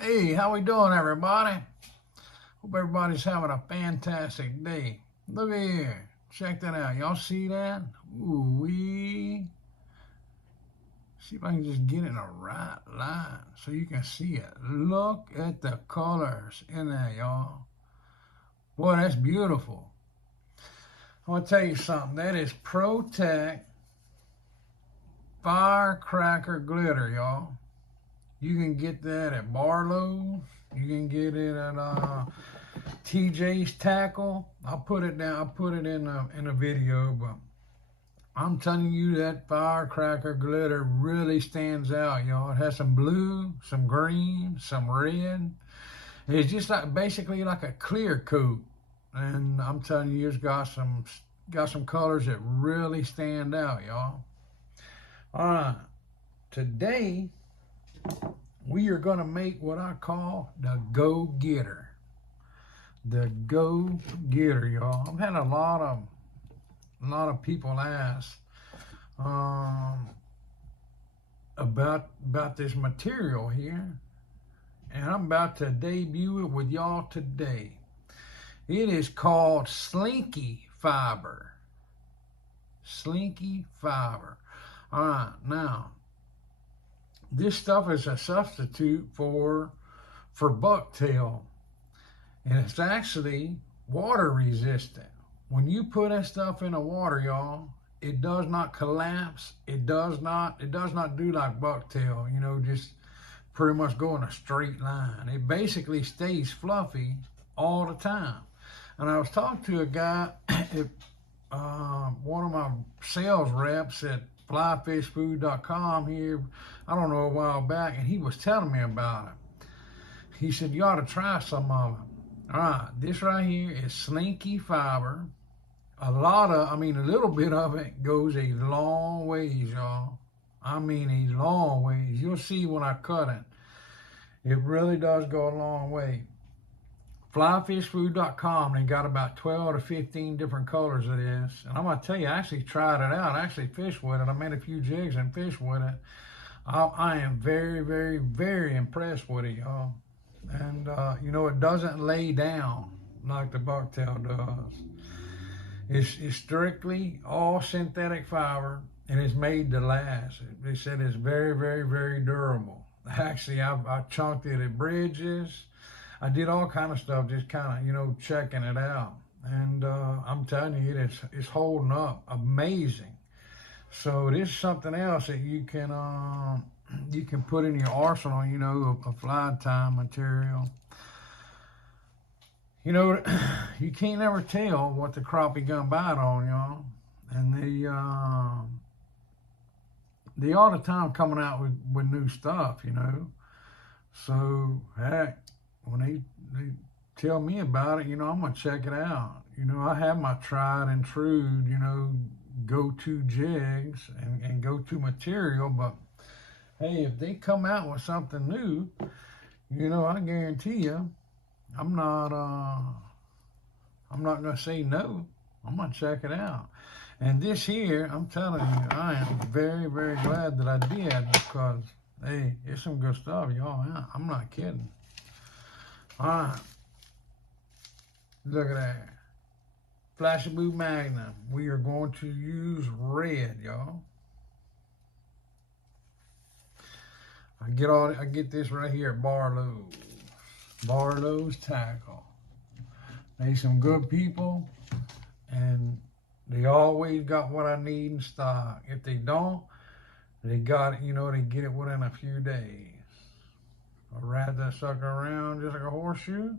Hey, how we doing, everybody? Hope everybody's having a fantastic day. Look at here. Check that out. Y'all see that? Ooh, wee. See if I can just get in a right line so you can see it. Look at the colors in there, y'all. Boy, that's beautiful. I want to tell you something. That is Protect Firecracker Glitter, y'all. You can get that at Barlow's. You can get it at TJ's Tackle. I'll put it down. I'll put it in a video, but I'm telling you that firecracker glitter really stands out, y'all. It has some blue, some green, some red. It's just like basically like a clear coat, and I'm telling you, it's got some colors that really stand out, y'all. All right, today we are gonna make what I call the go-getter. The go-getter, y'all. I've had a lot of people ask about this material here, and I'm about to debut it with y'all today. It is called Slinky fiber. Slinky fiber. All right, now this stuff is a substitute for bucktail, and it's actually water resistant. When you put that stuff in the water, y'all, it does not collapse. It does not do like bucktail, just pretty much go in a straight line. It basically stays fluffy all the time. And I was talking to a guy, one of my sales reps at flyfishfood.com here, I don't know, a while back, and he was telling me about it. He said, you ought to try some of it. All right, this right here is Slinky fiber. A little bit of it goes a long ways, y'all. I mean a long ways. You'll see when I cut it. It really does go a long way. Flyfishfood.com, they got about 12 to 15 different colors of this. And I'm going to tell you, I actually tried it out. I actually fished with it. I made a few jigs and fished with it. I am very, very, very impressed with it, y'all. And, it doesn't lay down like the bucktail does. It's strictly all synthetic fiber, and it's made to last. They said it's very, very, very durable. Actually, I chunked it at bridges. I did all kind of stuff, just kind of, checking it out. And I'm telling you, it's holding up amazing. So this is something else that you can put in your arsenal, a fly time material. You can't ever tell what the crappie gonna bite on, y'all. And they all the time coming out with new stuff, So heck, when they tell me about it, I'm gonna check it out. I have my tried and true, go-to jigs and go-to material, but hey, if they come out with something new, I guarantee you, I'm not gonna say no. I'm gonna check it out. And this here, I'm telling you, I am very, very glad that I did, because hey, it's some good stuff, y'all. I'm not kidding. All right, look at that. Flashy Blue Magnum. We are going to use red, y'all. I get this right here at Barlow's Tackle. They some good people, and they always got what I need in stock. If they don't, they got it, they get it within a few days. I'll wrap that sucker around just like a horseshoe,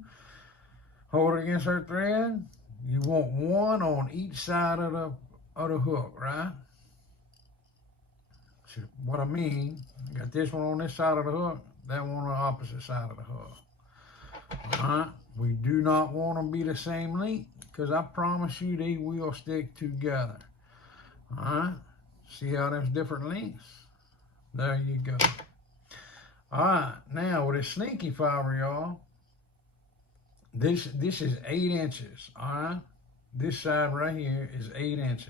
hold it against her thread. You want one on each side of the hook, right? So what I mean, you got this one on this side of the hook, that one on the opposite side of the hook. All right, we do not want them to be the same length, because I promise you they will stick together. All right, see how there's different lengths? There you go. All right, now with this Slinky fiber, y'all, this is 8 inches, all right? This side right here is 8 inches.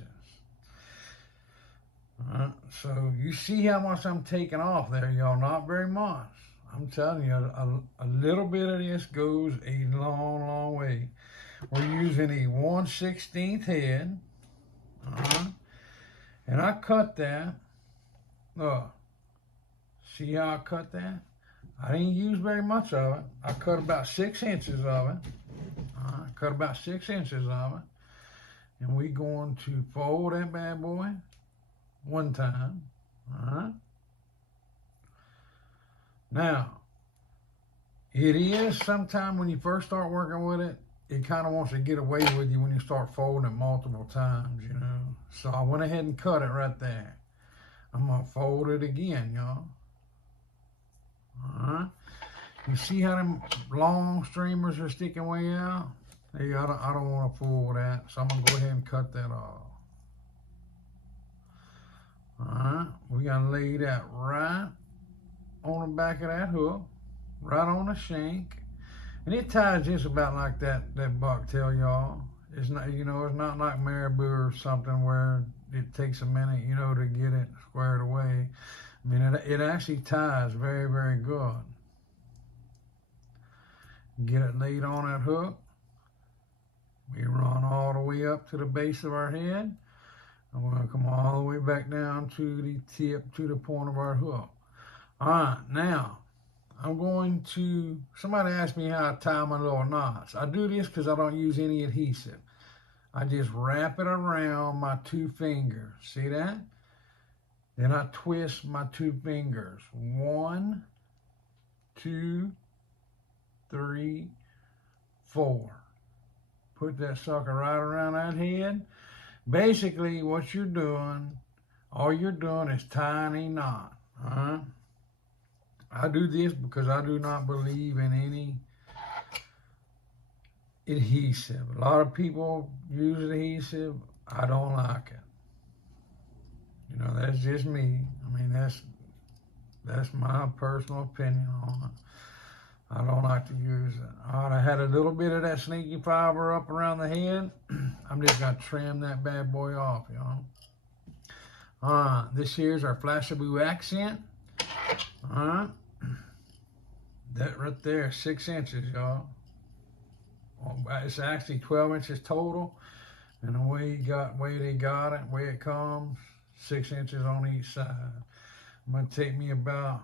All right, so you see how much I'm taking off there, y'all, not very much. I'm telling you, a little bit of this goes a long, long way. We're using a 1/16 head. And I cut that. Look, see how I cut that? I didn't use very much of it. I cut about 6 inches of it. Cut about 6 inches of it. And we going to fold that bad boy one time. Now, it is sometime when you first start working with it, it kind of wants to get away with you when you start folding it multiple times, you know. So I went ahead and cut it right there. I'm going to fold it again, y'all. You see how them long streamers are sticking way out? Hey, I don't want to fool with that, so I'm going to go ahead and cut that off. We got to lay that right on the back of that hook, right on the shank. And it ties just about like that bucktail, y'all. It's not, you know, it's not like marabou or something where it takes a minute, you know, to get it squared away. I mean, it actually ties very, very good. Get it laid on that hook. We run all the way up to the base of our head. And we're going to come all the way back down to the tip, to the point of our hook. All right, now, I'm going to, somebody asked me how I tie my little knots. I do this because I don't use any adhesive. I just wrap it around my 2 fingers. See that? Then I twist my 2 fingers. 1, 2, 3, 4. Put that sucker right around that head. Basically, what you're doing, all you're doing is tying a knot. I do this because I do not believe in any adhesive. A lot of people use adhesive. I don't like it. You know, that's just me. I mean, that's my personal opinion on it. I don't like to use it. All right, I had a little bit of that Slinky fiber up around the head. I'm just going to trim that bad boy off, y'all. This here's our Flashaboo accent. That right there, 6 inches, y'all. It's actually 12 inches total. And the way they got it, way it comes, 6 inches on each side. I'm going to take me about,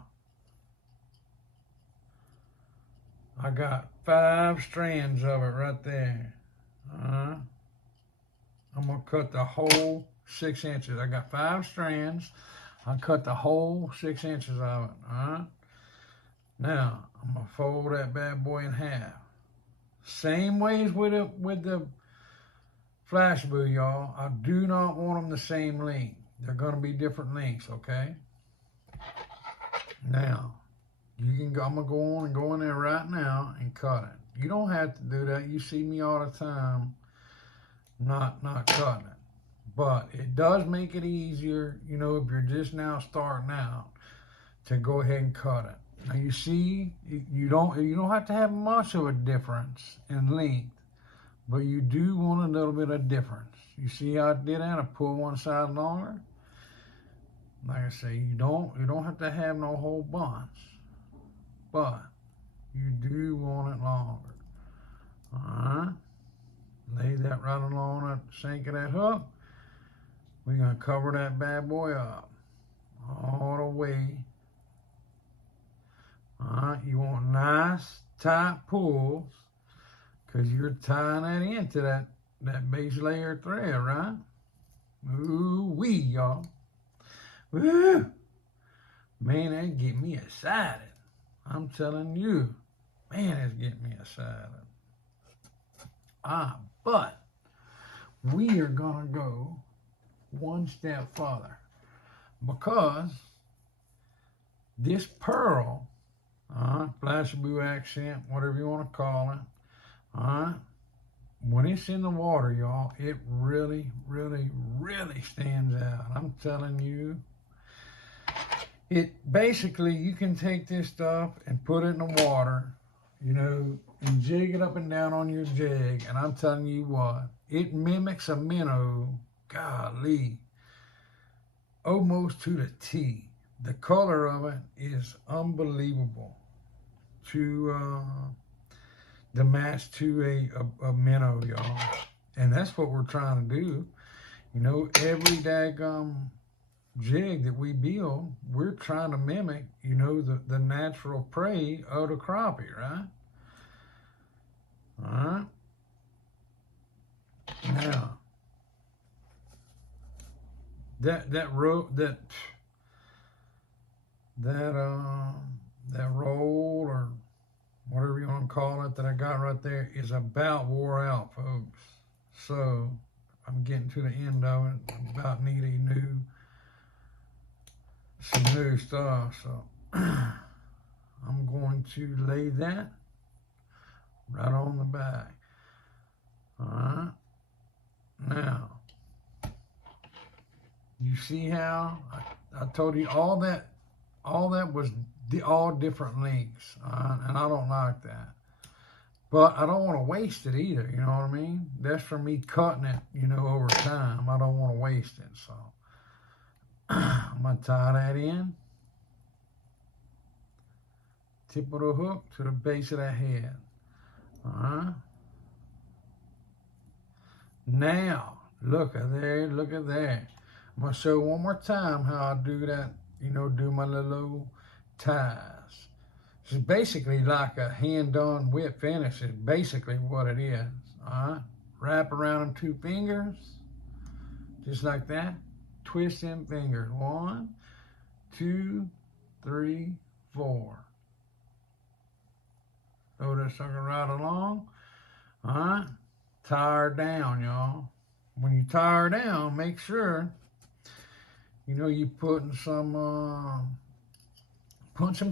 I got 5 strands of it right there. I'm going to cut the whole 6 inches. I got 5 strands. I cut the whole 6 inches of it. Now, I'm going to fold that bad boy in half. Same ways with the Flashaboo, y'all. I do not want them the same length. They're going to be different lengths, okay? Now, you can go, I'm going to go on and go in there right now and cut it. You don't have to do that. You see me all the time not cutting it. But it does make it easier, you know, if you're just now starting out, to go ahead and cut it. Now you see, you don't have to have much of a difference in length, but you do want a little bit of difference. You see how I did that? I pulled one side longer. Like I say, you don't have to have no whole bunch, but you do want it longer. Lay that right along that shank of that hook. We're gonna cover that bad boy up all the way. You want nice tight pulls because you're tying that into that base layer thread, right? Ooh-wee, y'all. Woo! Man, that get me excited. I'm telling you. Man, that's getting me excited. But we are gonna go one step further because this pearl, Flashaboo accent, whatever you want to call it, when it's in the water, y'all, it really, really, really stands out. I'm telling you. It basically, you can take this stuff and put it in the water, you know, and jig it up and down on your jig. And I'm telling you what, it mimics a minnow, golly, almost to the T. The color of it is unbelievable. to the match to a minnow, y'all. And that's what we're trying to do. You know, every daggum jig that we build, we're trying to mimic, you know, the natural prey of the crappie, right? All right. Now, that rope, that roll or whatever you want to call it that I got right there is about wore out, folks. So I'm getting to the end of it. I'm about needing some new stuff. So I'm going to lay that right on the back. All right. Now, you see how I told you all that was all different lengths, and I don't like that. But I don't want to waste it either, you know what I mean? That's for me cutting it, you know, over time. I don't want to waste it, so I'm going to tie that in. Tip of the hook to the base of that head. All right. Now, look at there, look at there. I'm going to show one more time how I do that, you know, do my little ties. It's basically like a hand-done whip finish is basically what it is, all right? Wrap around them 2 fingers, just like that. Twist them fingers. 1, 2, 3, 4. Throw that sucker right along, all right? Tie her down, y'all. When you tie her down, make sure, you know, you putting some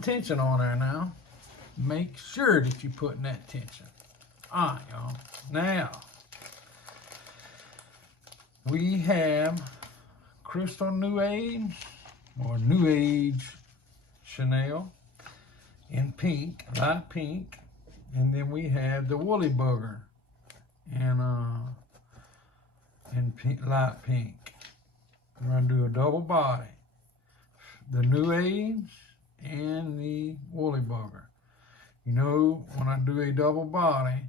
tension on there now. Make sure that you're putting that tension. All right, y'all. Now, we have Crystal New Age, or New Age Chanel in pink, light pink. And then we have the Woolly Booger in pink, light pink. We're going to do a double body. The New Age and the Woolly Booger. You know, when I do a double body,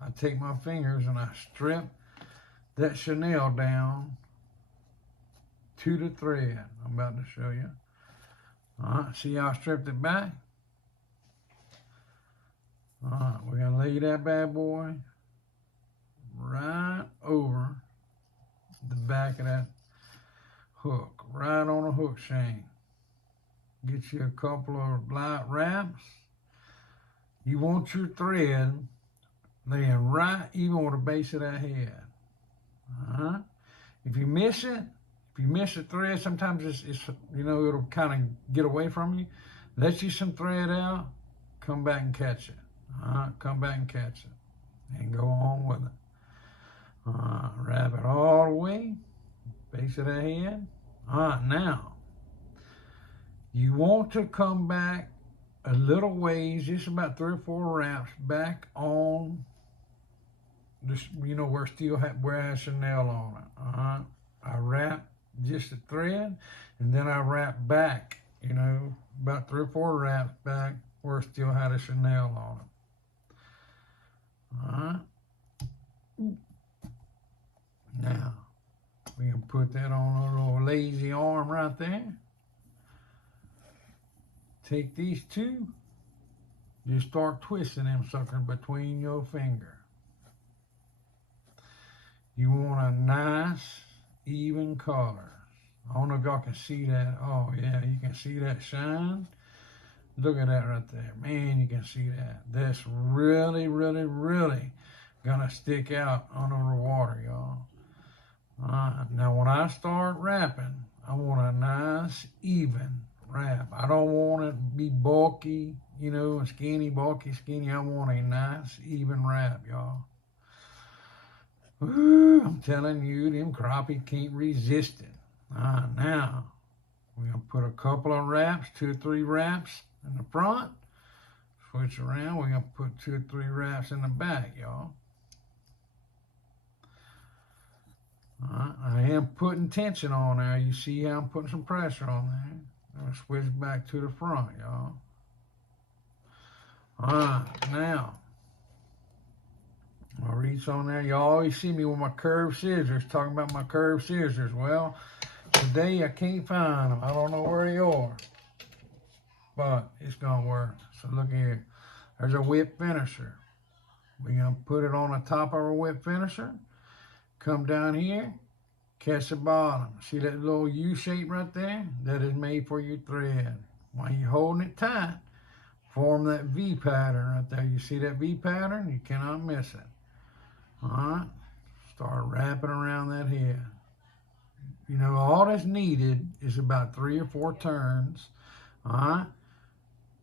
I take my fingers and I strip that Chanel down to the thread. I'm about to show you. All right, see how I stripped it back? All right, we're going to lay that bad boy right over the back of that hook, right on the hook shank. Get you a couple of light wraps. You want your thread laying right even with the base of that head. If you miss it, if you miss the thread, sometimes it's you know, it'll kind of get away from you. Let you some thread out, come back and catch it. Come back and catch it, and go on with it. Wrap it all the way, base of the head. Now, you want to come back a little ways, just about 3 or 4 wraps back on this, you know, where it has Chanel on it. I wrap just the thread, and then I wrap back, you know, about 3 or 4 wraps back where it still had a Chanel on it. Now, we can put that on a little lazy arm right there. Take these 2, just start twisting them suckers between your finger. You want a nice, even color. I don't know if y'all can see that. Oh, yeah, you can see that shine. Look at that right there. Man, you can see that. That's really, really, really gonna stick out under the water, y'all. Now, when I start wrapping, I want a nice, even wrap. I don't want it to be bulky, you know, skinny, bulky, skinny. I want a nice, even wrap, y'all. Ooh, I'm telling you, them crappie can't resist it. Now, we're going to put a couple of wraps, 2 or 3 wraps in the front. Switch around, we're going to put 2 or 3 wraps in the back, y'all. I am putting tension on there. You see how I'm putting some pressure on there. I'm going to switch back to the front, y'all. Alright, now, I'll reach on there. You always see me with my curved scissors, talking about my curved scissors. Well, today I can't find them. I don't know where they are, but it's gonna work. So look here. There's a whip finisher. We're gonna put it on the top of our whip finisher. Come down here, catch the bottom. See that little U shape right there? That is made for your thread. While you're holding it tight, form that V pattern right there. You see that V pattern? You cannot miss it. All right, start wrapping around that head. You know, all that's needed is about 3 or 4 turns. All right,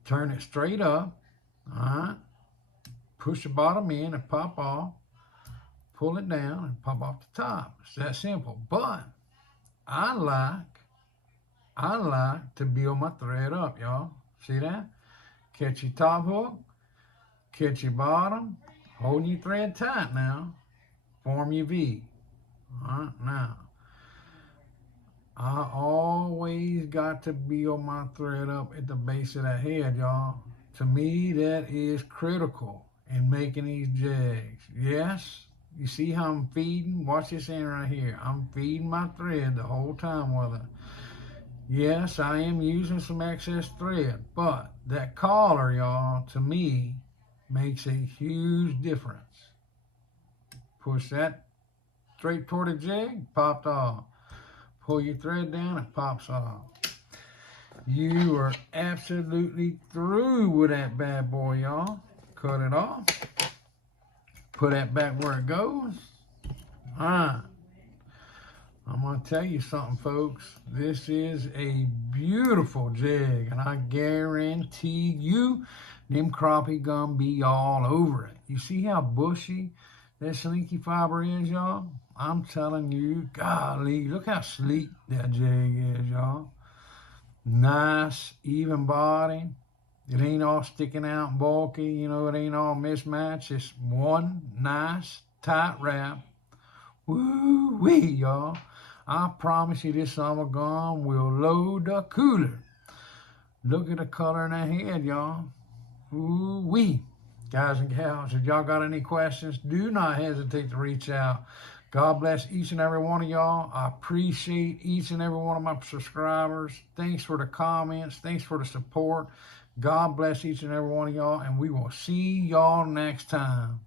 turn it straight up. All right, push the bottom in and pop off. Pull it down and pop off the top. It's that simple. But I like to build my thread up, y'all. See that? Catch your top hook, catch your bottom, hold your thread tight now. Form your V. All right, now. I always got to build my thread up at the base of that head, y'all. To me, that is critical in making these jigs. Yes, you see how I'm feeding? Watch this in right here. I'm feeding my thread the whole time with it. Yes, I am using some excess thread, but that collar, y'all, to me, makes a huge difference. Push that straight toward the jig, popped off. Pull your thread down, it pops off. You are absolutely through with that bad boy, y'all. Cut it off. Put that back where it goes. All right. I'm going to tell you something, folks. This is a beautiful jig, and I guarantee you them crappie gonna be all over it. You see how bushy that Slinky fiber is, y'all? I'm telling you, golly, look how sleek that jig is, y'all. Nice, even body. It ain't all sticking out and bulky, you know, it ain't all mismatched. It's one nice, tight wrap. Woo-wee, y'all. I promise you this summer gone will load the cooler. Look at the color in that head, y'all. Ooh-wee. Guys and gals, if y'all got any questions, do not hesitate to reach out. God bless each and every one of y'all. I appreciate each and every one of my subscribers. Thanks for the comments. Thanks for the support. God bless each and every one of y'all, and we will see y'all next time.